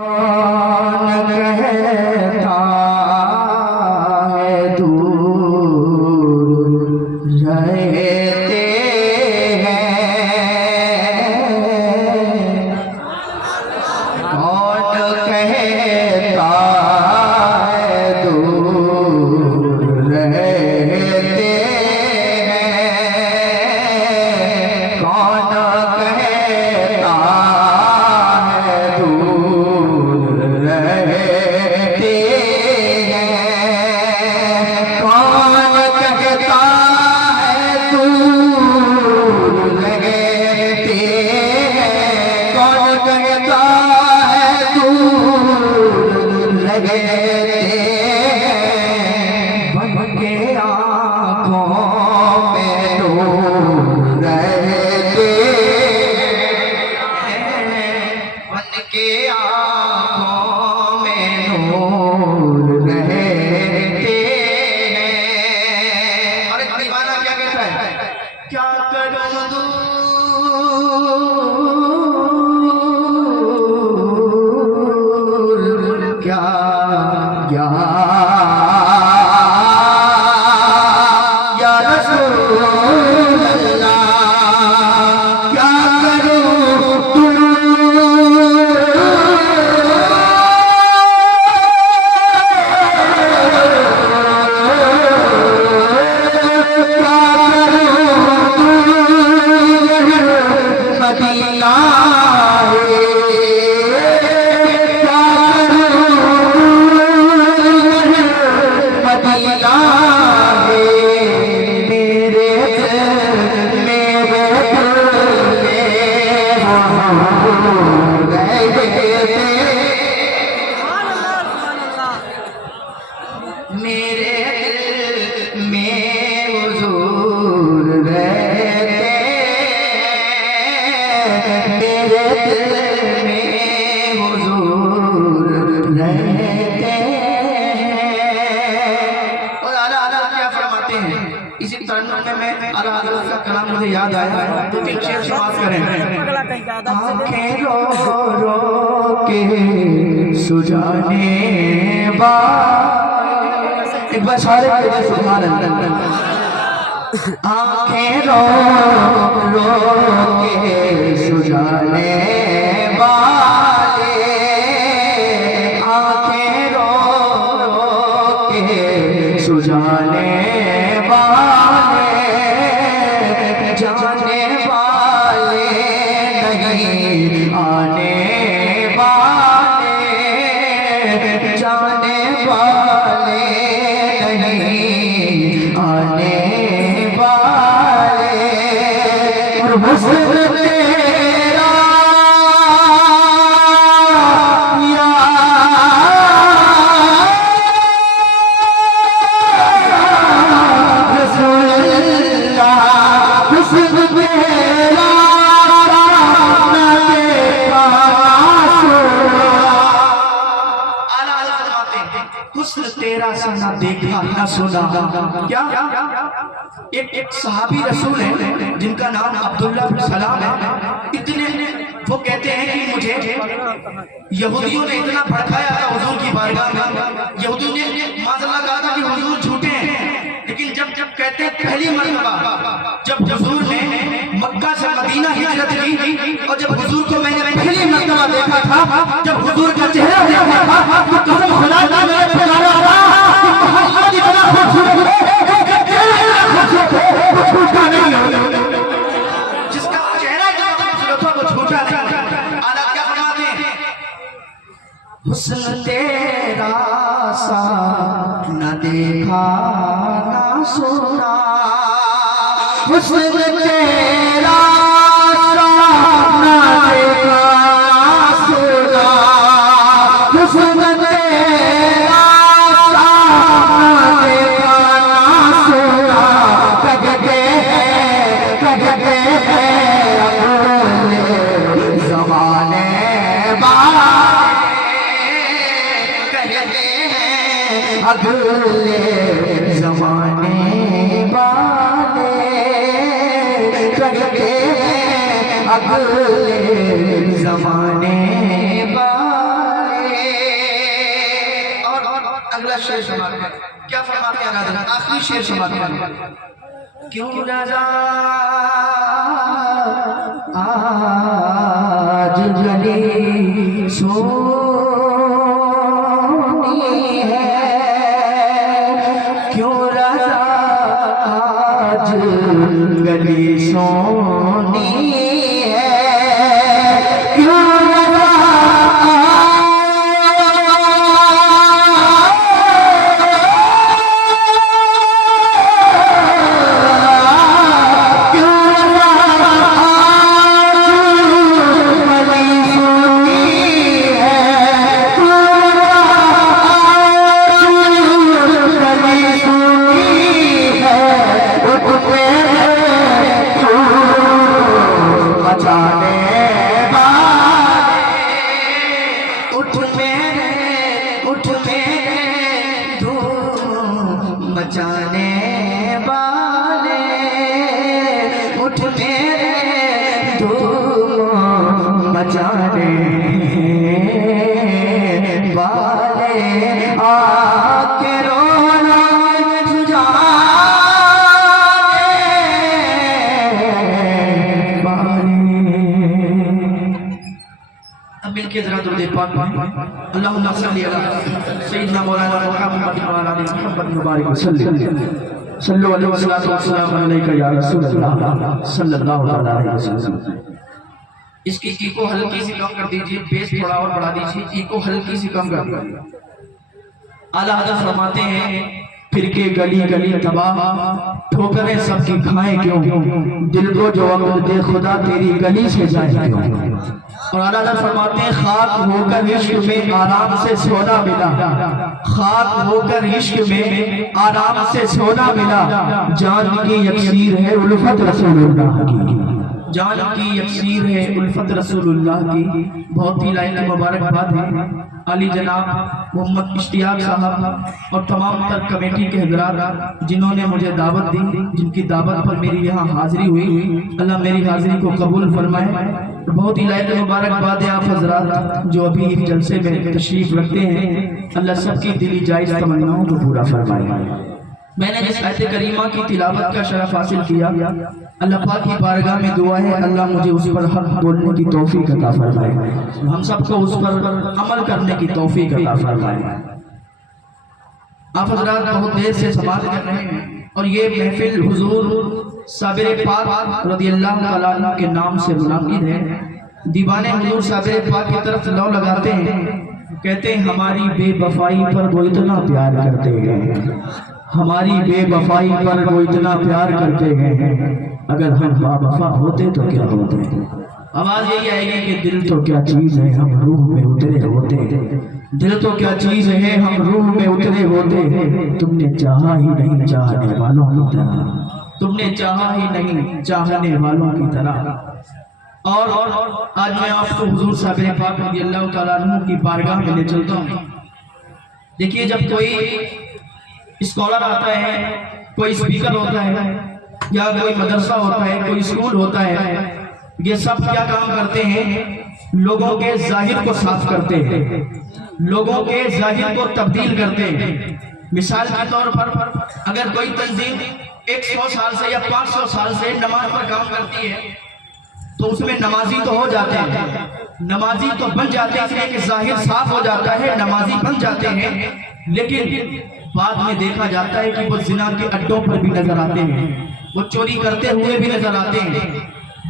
کون کہتا ہے دور رہتے ہیں، کون کہتا ہے دور رہتے ہیں، کون کہتا ہے دور رہتے ہیں، کون کہتا ہے دور رہتے ہیں، کون کہتا ہے دور رہتے ہیں، بن کے آنکھوں میں نور رہتے ہیں، بن کے آنکھوں میں نور رہتے ہیں۔ اور ایک دیوانہ کیا کہتا ہے؟ کیا کروں دور کیا یا رسول اللہ، کیا کروں مدینہ میرے دل میں حضور رہتے ہیں، میرے دل میں حضور رہتے ہیں۔ اور اعلیٰ حضرت کیا فرماتے ہیں؟ اسی ترنم میں اعلیٰ حضرت کا کلام مجھے یاد آیا، تو تین شعر سماعت کریں۔ آنکھیں رو رو کے سجانے ایک بار سارے کہتے سبحان اللہ۔ آنکھیں رو رو کے سجانے والے، آنکھیں رو رو کے سجانے والے، جانے والے نہیں آنے والے، جانے والے نہیں آنے والے، اور حسن تیرا یا رسول اللہ، حسن تیرا نہ دیکھا سنا، حسن تیرا سا نہ دیکھا نہ سنا۔ کیا ایک صحابی رسول ہے جن کا نام عبداللہ بن سلام ہے، اتنے وہ کہتے ہیں کہ مجھے یہودیوں نے اتنا بھڑکایا تھا حضور کی بارگاہ میں، یہودیوں نے معاذ اللہ کہا تھا کہ حضور جھوٹے ہیں، لیکن جب کہتے ہیں پہلی مرتبہ جب حضور نے مکہ سے مدینہ ہجرت کی، اور جب حضور کو میں نے پہلی مرتبہ دیکھا تھا، جب حضور کا چہرہ دیکھا تھا، تو قسم خدا کی میرے پیارا محمد اتنا خوبصورت ہے کہ چہرہ خوبصورت ہے وہ جھوٹا نہیں ہے، جس کا چہرہ اتنا خوبصورت ہو وہ جھوٹا نہیں ہے۔ اعلیٰ کیا فرماتے ہیں؟ حسن تیرا سا نہ دیکھا نہ سنا، حسن تیرا سا نہ دیکھا نہ سنا، حسن تیرا سا نہ دیکھا نہ سنا، کہتے ہیں اپنے زمانے اگلے زمانے والے کرتے ہیں، اگلے زمانے والے اگلا شعر سماعت کریں. کیا فرماتے ہیں حضرت؟ آخری شعر سماعت کریں. کیوں رضا آج گلی سونی ہے، کیوں رضا آج گلی سونی ہے، کیوں رضا بچانے والے، اٹھ میرے دھوم بچانے والے، آ کے رونا سجانے والے. اب مل کے ذرا درود پاک پڑھیں. اللہم صلی علی سیدنا مولانا محمد وعلی آلہ محمد مبارک وسلم. صلو علیہ وسلم علیکہ یا رسول اللہ صلی اللہ علیہ وسلم. اس کی ایکو ہلکی سی کم کر دیجئے، بیس تھوڑا اور بڑھا دیجئے، ایکو ہلکی سی کم کر دیجئے. اعلیٰ حضرت فرماتے ہیں پھر کے گلی گلی تباہ، ٹھوکریں سب کی کھائیں کیوں، دل کو جو عقل دے خدا تیری گلی سے جائے کیوں. اور اعلیٰ حضرت فرماتے ہیں خاک ہو کر عشق میں آرام سے سونا ملا، خاک ہو کر عشق میں آرام سے سونا ملا، جان کی یکسیر ہے الفت رسول اللہ کی، جان کی یکسیر ہے الفت رسول اللہ کی. بہت ہی لائن مبارکباد ہے علی جناب محمد اشتیاق صاحب اور تمام تر کمیٹی کے حضرات جنہوں نے مجھے دعوت دی، جن کی دعوت پر میری یہاں حاضری ہوئی. اللہ میری حاضری کو قبول فرمائے. بہت ہی لائق مبارکباد ہے آپ حضرات جو ابھی اس جلسے میں تشریف رکھتے ہیں. اللہ سب کی دلی جائز تمناؤں کو پورا فرمائے. میں نے جس آیت کریمہ کی تلاوت کا شرف حاصل کیا، اللہ پاک کی بارگاہ میں دعا ہے اللہ مجھے اس پر حق بولنے کی توفیق عطا فرمائے، ہم سب کو اس پر عمل کرنے کی توفیق عطا فرمائے. آپ حضرات بہت دیر سے سماعت کر رہے ہیں اور یہ محفل حضور صابر پاک رضی اللہ تعالیٰ عنہ کے نام سے منعقد ہے. دیوان حضور صابر پاک کی طرف لو لگاتے ہیں، کہتے ہیں ہماری بے وفائی پر وہ اتنا پیار کرتے ہیں، ہماری بے وفائی پر وہ اتنا پیار کرتے ہیں، اگر ہم با وفا ہوتے تو کیا ہوتے. آواز یہی آئے گی کہ دل تو کیا چیز ہے ہم روح میں اترے ہوتے، دل تو کیا چیز ہے ہم روح میں اترے ہوتے. تم نے چاہا ہی نہیں چاہنے والوں کی طرح، تم نے چاہا ہی نہیں چاہنے والوں کی طرح. اور آج میں آپ کو حضور صابر پاک رضی اللہ تعالیٰ عنہ کی بارگاہ میں لے چلتا ہوں. دیکھیے جب کوئی اسکالر آتا ہے، کوئی اسپیکر ہوتا ہے یا کوئی مدرسہ ہوتا ہے، کوئی اسکول ہوتا ہے، یہ سب کیا کام کرتے ہیں؟ لوگوں کے ظاہر کو صاف کرتے ہیں، لوگوں کے ظاہر کو تبدیل کرتے ہیں. مثال کے طور پر اگر کوئی تنظیم 100 سال سے یا 500 سال سے نماز پر کام کرتی ہے تو اس میں نمازی تو ہو جاتے ہیں، نمازی تو بن جاتے ہیں، اس لیے کہ ظاہر صاف ہو جاتا ہے، نمازی بن جاتے ہیں. لیکن بعد میں دیکھا جاتا ہے کہ وہ زنا کے اڈوں پر بھی نظر آتے ہیں، وہ چوری کرتے ہوئے بھی نظر آتے ہیں،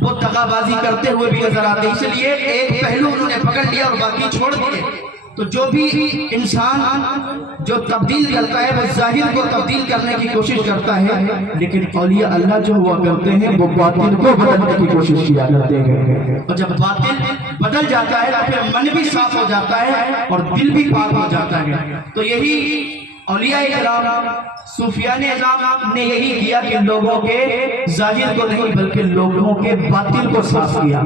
وہ دغا بازی کرتے ہوئے بھی نظر آتے ہیں. اس لیے ایک پہلو انہوں نے پکڑ لیا اور باقی چھوڑ دیے. تو جو بھی انسان جو تبدیل کرتا ہے وہ ظاہر کو تبدیل کرنے کی کوشش کرتا ہے، لیکن اولیاء اللہ جو ہوا کرتے ہیں وہ باطن کو بدلنے کی کوشش کیا کرتے ہیں. اور جب باطن بدل جاتا ہے تو پھر من بھی صاف ہو جاتا ہے اور دل بھی پاک ہو جاتا ہے. تو یہی اولیاء کرام صوفیان اعظام نے یہی کیا کہ لوگوں کے ظاہر کو نہیں بلکہ لوگوں کے باطن کو صاف کیا.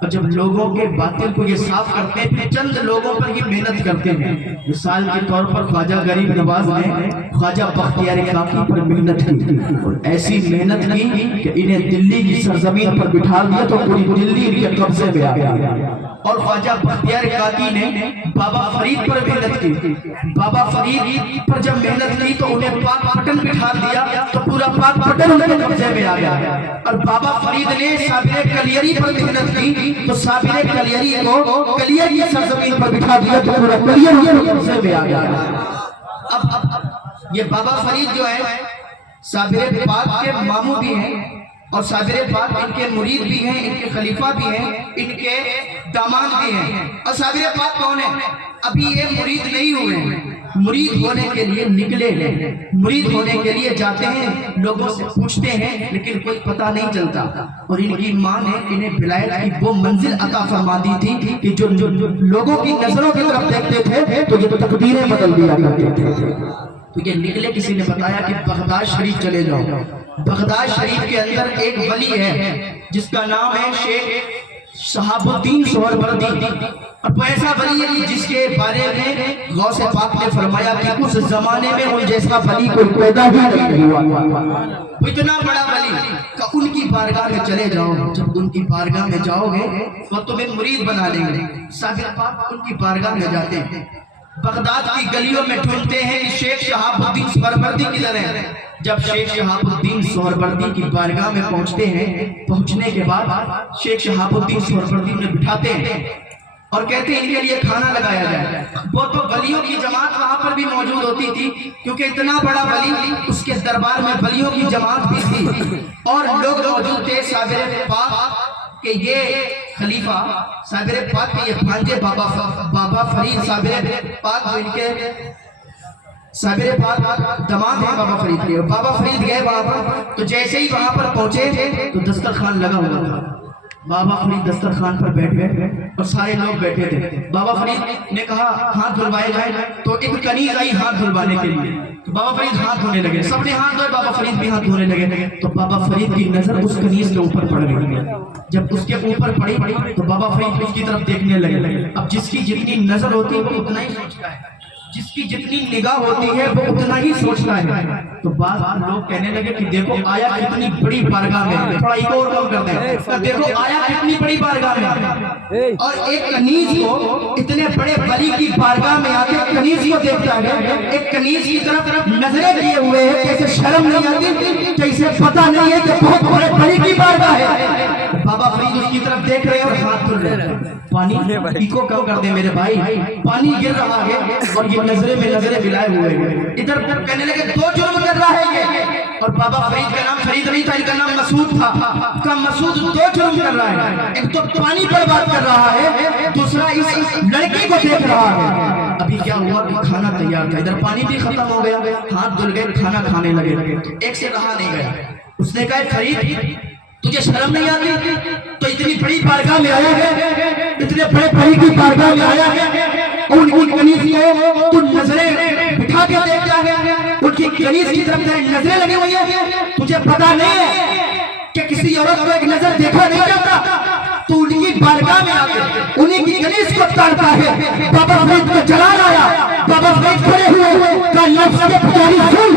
اور جب لوگوں کے باطن کو یہ صاف کرتے ہیں چند لوگوں پر یہ محنت کرتے ہیں. مثال کے طور پر خواجہ غریب نواز نے خواجہ بختیار کاکی پر محنت کی اور ایسی محنت کی کہ انہیں دلی کی سرزمین پر بٹھا دیا تو پوری دلی ان کے قبضے میں آ گیا. اور خواجہ بختیار کاکی نے بابا فرید پر محنت की। बाबा फरीद पर जब मेहनत की तो उन्हें पाक पटन बिठा दिया, तो पूरा पाक पटन उनके कब्जे में आ गया। और बाबा फरीद ने साबिर कलियरी पर मेहनत की तो साबिर कलियरी को कलियर की सरजमीन पर बिठा दिया, तो पूरा कलियर उनके कब्जे में आ गया। अब ये बाबा फरीद जो है साबिर पाक के मामू भी हैं और साबिर पाक इनके मुरीद भी हैं, इनके खलीफा भी हैं, इनके दामाद भी हैं। और साबिर पाक कौन है? अभी ये मुरीद नहीं हुए हैं, मुरीद होने के लिए निकले हैं, मुरीद होने के लिए जाते हैं, लोगों से पूछते हैं लेकिन कोई पता नहीं चलता। और इनकी माँ ने इन्हें विलायत की वो मंजिल अता फरमा दी थी कि जो लोगों की नजरों की तरफ देखते थे तो ये तकदीरें बदल दिया करते थे। तो ये निकले, किसी ने बताया कि बगदाद शरीफ चले जाओ। बगदाद शरीफ के अंदर एक वली है जिसका नाम है शेख शहाबुद्दीन सोहरवर्दी। अब ऐसा वली है जिसके बारे में गौसे पाक ने फरमाया कि उस जमाने में उन जैसा वली कोई पैदा ही नहीं हुआ। इतना बड़ा वली का उनकी बारगाह में चले जाओ, जब उनकी बारगाह में जाओगे वो तुम्हें मुरीद बना लेंगे। साबिर पाक उनकी बारगाह में जाते हैं, बगदाद की गलियों में ढूंढते हैं कि शेख शहाबुद्दीन सोहरवर्दी किधर है। जब शेख शहाबुद्दीन सोहरवर्दी की बारगाह में पहुंचते हैं, पहुंचने के बाद शेख शहाबुद्दीन सोहरवर्दी उन्हें बिठाते हैं और कहते हैं इनके लिए खाना लगाया जाए। वो तो वलियों की जमात वहां पर भी मौजूद होती थी, क्योंकि इतना बड़ा वली उसके दरबार में वलियों की जमात भी थी और लोग मौजूद थे। साबिर पाक कि ये खलीफा साबिर पाक के ये भांजे बाबा फरीद साबिर पाक जो इनके साबिर पाक दामाद है बाबा फरीद के। बाबा फरीद गए वहां पर, तो जैसे ही वहां पर पहुंचे तो दस्तरखान लगा हुआ था। बाबा फरीद दस्तरखान पर बैठ गए और सारे लोग बैठे थे। बाबा फरीद ने कहा हाथ धुलवाए जाए, तो एक कनीज आई हाथ धुलवाने के लिए। तो बाबा फरीद हाथ धोने लगे, सबने हाथ धोए, बाबा फरीद भी हाथ धोने लगे। तो बाबा फरीद की नजर उस कनीज के ऊपर पड़ गई। जब उसके ऊपर पड़ी तो बाबा फरीद उसकी तरफ देखने लगे। अब जिसकी जितनी नजर होती है वो उतना ही सोचता है, जिसकी जितनी निगाह होती है वो उतना ही सोचता है। तो बाद लोग कहने लगे कि देखो आया कितनी बड़ी बारगाह में, थोड़ा इको और कम कर दें, देखो आया कितनी बड़ी बारगाह में। और एक कनीज को इतने बड़े वली की बारगाह में आके कनीज को देखता है, एक कनीज की तरफ नजरें किए हुए है, कैसे शर्म नहीं आती, कैसे पता नहीं है कि बहुत बड़े वली की बारगाह है। बाबा फरीद उसकी तरफ देख रहे हैं और हाथ धुल रहे हैं। पानी इको कम कर दे मेरे भाई, पानी गिर रहा है और ये नजरे में नजरे मिलाए हुए हैं। इधर कहने लगे दो जुर्म कर रहा है ये। और बाबा फरीद का नाम फरीद नहीं था, इनका नाम मसूद था। का मसूद दो जुर्म कर रहा है, एक तो पानी बर्बाद कर रहा है, दूसरा इस लड़की को देख रहा है। अभी क्या हुआ कि खाना तैयार था, इधर पानी भी खत्म हो गया, हाथ धुल गए, खाना खाने लगे। एक से रहा नहीं गया, उसने कहा फरीद तुझे शर्म नहीं आती, तो इतनी बड़ी बारगाह में आया है, इतने बड़े वली की बारगाह में आया है, उनकी कनीज को तू नजरें बिठा के देख रहा है, उनकी कनीज की तरफ नजरें लगी हुई है। तुझे पता नहीं है कि किसी औरत को एक नजर देखा नहीं जाता, तू उनकी बारगाह में आके उन्हीं की कनीज को ताड़ता है। बाबा फरीद को जलाल आया, बाबा फरीद खड़े हुए का नफ्स के पुजारी सुन,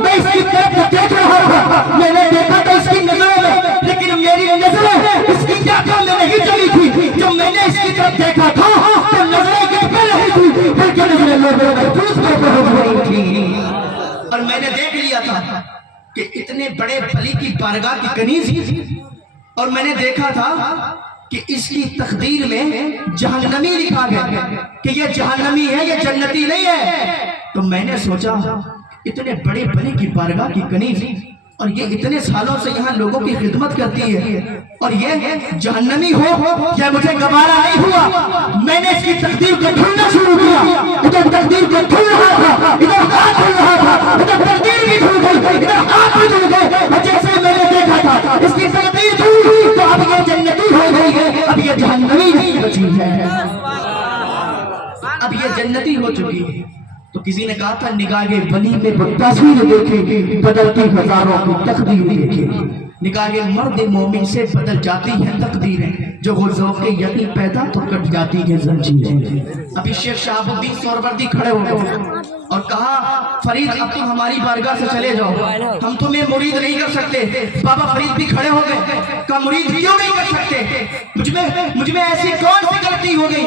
मैं इसकी तरफ देख रहा था, मैंने देखा तो इसकी नजरों में, लेकिन मेरी नजरें इसकी आंखों में नहीं चली थी। जब मैंने इसकी तरफ देखा था तो नजरें गिर पे नहीं थी, बल्कि नजरें लोगों के दूस पे पहुंच रही थी। और मैंने देख लिया था कि इतने बड़े वली की बारगाह की कनीज, और मैंने देखा था कि इसकी तकदीर में जहन्नमी लिखा गया कि ये जहन्नमी है, ये जन्नती नहीं है। तो मैंने सोचा इतने बड़े वली की बारगाह की कनीज और ये इतने सालों से यहाँ लोगों की खिदमत करती है और ये जहन्नमी हो, क्या मुझे गवारा नहीं हुआ। मैंने इसकी तकदीर को ढूंढना शुरू किया, इधर तकदीर को ढूंढ रहा था, इधर हाथ ढूंढ रहा था, इधर तकदीर भी ढूंढ गई, इधर हाथ भी ढूंढ गए। जैसे मैंने देखा था इसकी तकदीर ढूंढी तो अब ये जन्नती हो गई है, अब ये जहन्नमी नहीं बची है, अब ये जन्नती हो चुकी है। तो किसी ने कहा था निगाहे वली में वो तस्वीर देखे, बदलती हजारों की तकदीर देखे। निगाहे मर्द मोमिन से बदल जाती है तकदीरें, जो ज़ौक़ यकीन पैदा तो कट जाती है जंजीरें। अभी शेख शहाबुद्दीन सोहरवर्दी खड़े हो गए और कहा फरीद अब तुम हमारी बारगाह से चले जाओ, हम तुम्हें मुरीद नहीं कर सकते। बाबा फरीद भी खड़े हो गए, कहा मुरीद क्यों नहीं कर सकते, मुझ में ऐसी कौन सी गलती हो गई,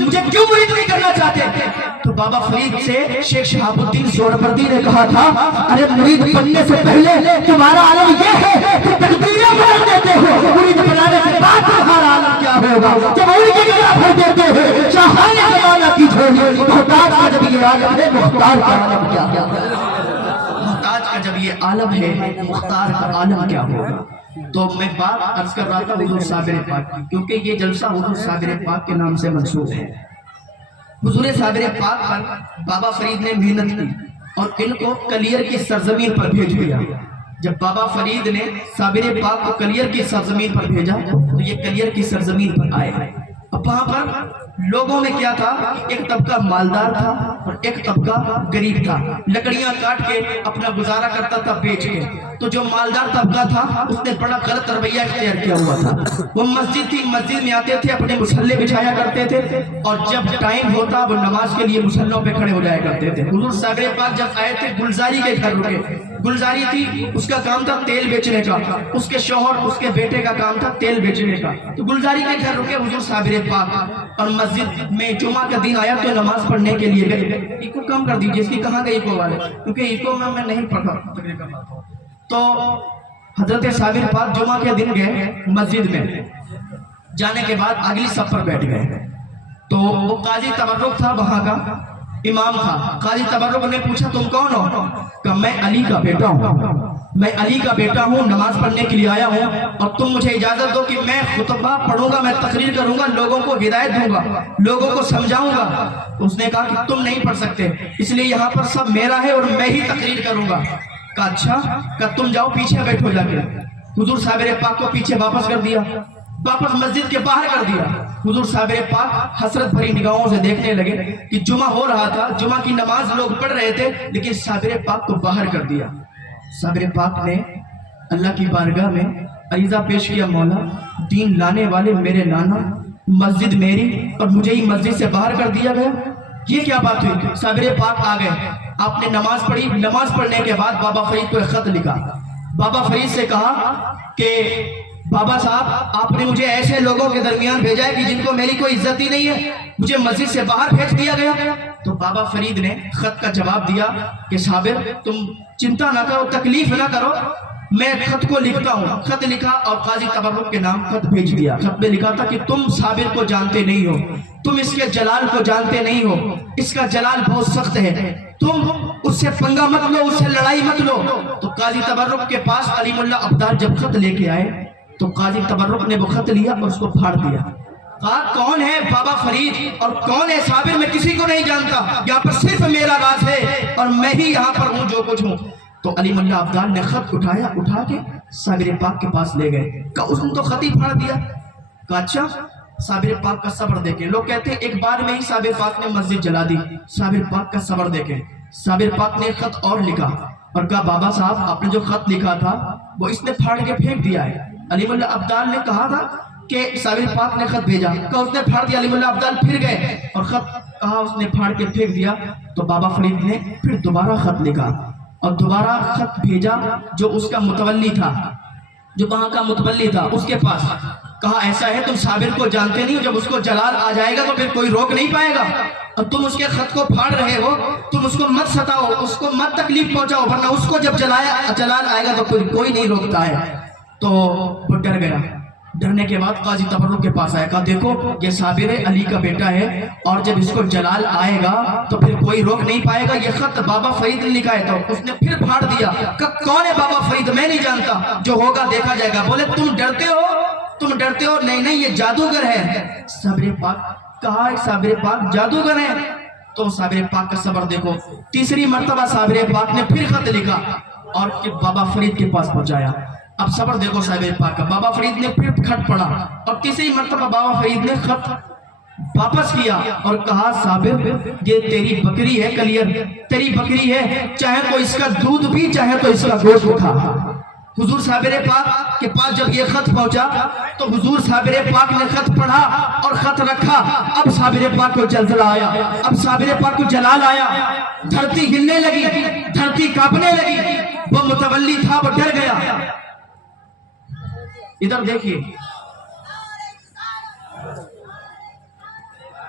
मुझे क्यों मुरीद नहीं करना चाहते। तो बाबा फरीद से शेख शहाबुद्दीन सोहरावर्दी ने कहा था, अरे मुरीद बनने से पहले तुम्हारा आलम ये है कि तकदीरें बदल देते हो, मुरीद बनाने के बाद तुम्हारा आलम क्या होगा जब उनकी गला भर देते हो। चाहने जमाना की झोली मुहताज का जब ये आलम है, मुख्तार का आलम क्या है? मुहताज का जब ये आलम है, मुख्तार का आलम क्या होगा? तो मैं बात अर्ज कर रहा था हुजूर साबिर पाक की, क्योंकि ये जलसा हुजूर साबिर पाक के नाम से मंसूब है। हुजूर साबिर पाक पर बाबा फरीद ने मेहनत की और इनको कलियर की सरजमीन पर भेज दिया। जब बाबा फरीद ने साबिर पाक को कलियर की सरजमीन पर भेजा तो ये कलियर की सरजमीन पर आए। अब वहां पर लोगों में क्या था, एक तबका मालदार था और एक तबका गरीब था। लकड़ियां काट के अपना गुजारा करता था बेच के। तो जो मालदार तबका था उसने बड़ा गलत रवैया इख्तियार किया हुआ था। वो मस्जिद थी, मस्जिद में आते थे, अपने मुसल्ले बिछाया करते थे और जब टाइम होता वो नमाज के लिए मुसल्लों पे खड़े हो जाया करते थे। हुजूर साबिर पाक जब आए थे गुलजारी के घर रुके। गुलजारी थी, उसका काम था तेल बेचने का, उसके शौहर उसके बेटे का काम था तेल बेचने का। तो गुलजारी के घर रुके हुजूर साबिर पाक और मस्जिद में जुमा का दिन आया तो नमाज पढ़ने के लिए गए। इको कम कर दीजिए, इसकी कहाँ गई इको वाले, क्योंकि इको में मैं नहीं पढ़ रहा। तो हजरत साबिर पाक जुमा के दिन गए मस्जिद में, जाने के बाद अगली सफ पर बैठ गए। तो वो काजी तबर्रुक था, वहां का इमाम था। काजी तबर्रुक ने पूछा तुम कौन हो? कहा मैं अली का बेटा हूँ, मैं अली का बेटा हूँ, नमाज पढ़ने के लिए आया हूँ और तुम मुझे इजाजत दो कि मैं खुतबा पढ़ूंगा, मैं तकरीर करूंगा, लोगों को हिदायत दूंगा, लोगों को समझाऊंगा। तो उसने कहा कि तुम नहीं पढ़ सकते, इसलिए यहाँ पर सब मेरा है और मैं ही तकरीर करूंगा। कहा अच्छा, कहा तुम जाओ पीछे बैठो जाके। हुजूर साबिर पाक को पीछे वापस कर दिया, वापस मस्जिद के बाहर कर दिया। हुजूर साबिर पाक हसरत भरी निगाहों से देखने लगे कि जुमा हो रहा था, जुमा की नमाज लोग पढ़ रहे थे, लेकिन साबिर पाक को बाहर कर दिया। साबिर पाक ने अल्लाह की बारगाह में अरीजा पेश किया, मौला दीन लाने वाले मेरे नाना, मस्जिद मेरी और मुझे ही मस्जिद से बाहर कर दिया गया, ये क्या बात हुई? साबिर पाक आ गए, आपने नमाज पढ़ी। नमाज पढ़ने के बाद बाबा फरीद को एक खत लिखा। बाबा फरीद से कहा कि बाबा साहब आपने मुझे ऐसे लोगों के दरमियान भेजा है कि जिनको मेरी कोई इज्जत ही नहीं है, मुझे मस्जिद से बाहर भेज दिया गया। तो बाबा फरीद ने खत का जवाब दिया कि साबिर तुम चिंता ना करो, तकलीफ ना करो, मैं खत को लिखता हूँ। खत लिखा और काजी तबर्रुक के नाम खत भेज दिया। खत में लिखा था कि तुम साबिर को जानते नहीं हो, तुम इसके जलाल को जानते नहीं हो, इसका जलाल बहुत सख्त है, तुम उससे पंगा मत लो, उससे लड़ाई मत लो। तो काजी तबर्रुक के पास अली मुल्ला अब्दाल जब खत लेके आए तो काजी तबर्रुक ने वो खत लिया और उसको फाड़ दिया। कहा कौन है बाबा फरीद और कौन है साबिर, मैं किसी को नहीं जानता, यहाँ पर सिर्फ मेरा राज है और मैं ही यहाँ पर हूँ जो कुछ हूँ। तो अली मुल्ला अब्दाल ने खत उठाया, उठा के साबिर पाक के पास ले गए। कहा उसने तो खत ही फाड़ दिया। कहा अच्छा, साबिर पाक का सब्र देखें। लोग कहते हैं एक बार में ही साबिर पाक ने मस्जिद जला दी, साबिर पाक का सब्र देखें। साबिर पाक ने खत और लिखा और कहा बाबा साहब आपने जो खत लिखा था वो इसने फाड़ के फेंक दिया है। अली मुल्ला अब्दाल ने कहा था कि साबिर पाक ने खत भेजा, कहा उसने फाड़ दिया। अली मुल्ला अब्दाल फिर गए और खत कहा उसने फाड़ के फेंक दिया। तो बाबा फरीद ने फिर दोबारा खत लिखा और दोबारा खत भेजा जो उसका मुतवल्ली था, जो वहां का मुतवल्ली था उसके पास। कहा ऐसा है तुम साबिर को जानते नहीं हो, जब उसको जलाल आ जाएगा तो फिर कोई रोक नहीं पाएगा और तुम उसके खत को फाड़ रहे हो, तुम उसको मत सताओ, उसको मत तकलीफ पहुंचाओ, वरना उसको जब जलाल आएगा तो कोई नहीं रोकता है। तो वो डर गया। डरने के बाद काजी तबर्रुक के पास आया, कहा देखो ये साबिर अली का बेटा है और जब इसको जलाल आएगा तो फिर कोई रोक नहीं पाएगा, ये खत बाबा फरीद ने लिखा है। तो उसने फिर फाड़ दिया। कहा कौन है बाबा फरीद, मैं नहीं जानता, जो होगा देखा जाएगा। बोले तुम डरते हो, तुम डरते हो? नहीं नहीं ये जादूगर है। साबिर पाक कहा साबिर पाक जादूगर है? तो साबिर पाक का सब्र देखो। तीसरी मर्तबा साबिर पाक ने फिर खत लिखा और बाबा फरीद के पास पहुंचाया। अब सब्र देखो साबिर पाक का। बाबा फरीद ने फिर खत पढ़ा और तीसरी मर्तबा बाबा फरीद ने खत वापस किया और कहा साबिर ये तेरी बकरी है, कलियर तेरी बकरी है, चाहे तो इसका दूध पी, चाहे तो इसका गोश्त खा। हुजूर साबिर पाक के पास जब ये खत पहुंचा तो हुजूर साबिर पाक ने खत पढ़ा और खत रखा। अब साबिर पाक को जलजला आया, अब साबिर पाक को जलाल आया, धरती हिलने लगी, धरती कांपने लगी। वो मुतवल्ली था वो डर गया। इधर देखिए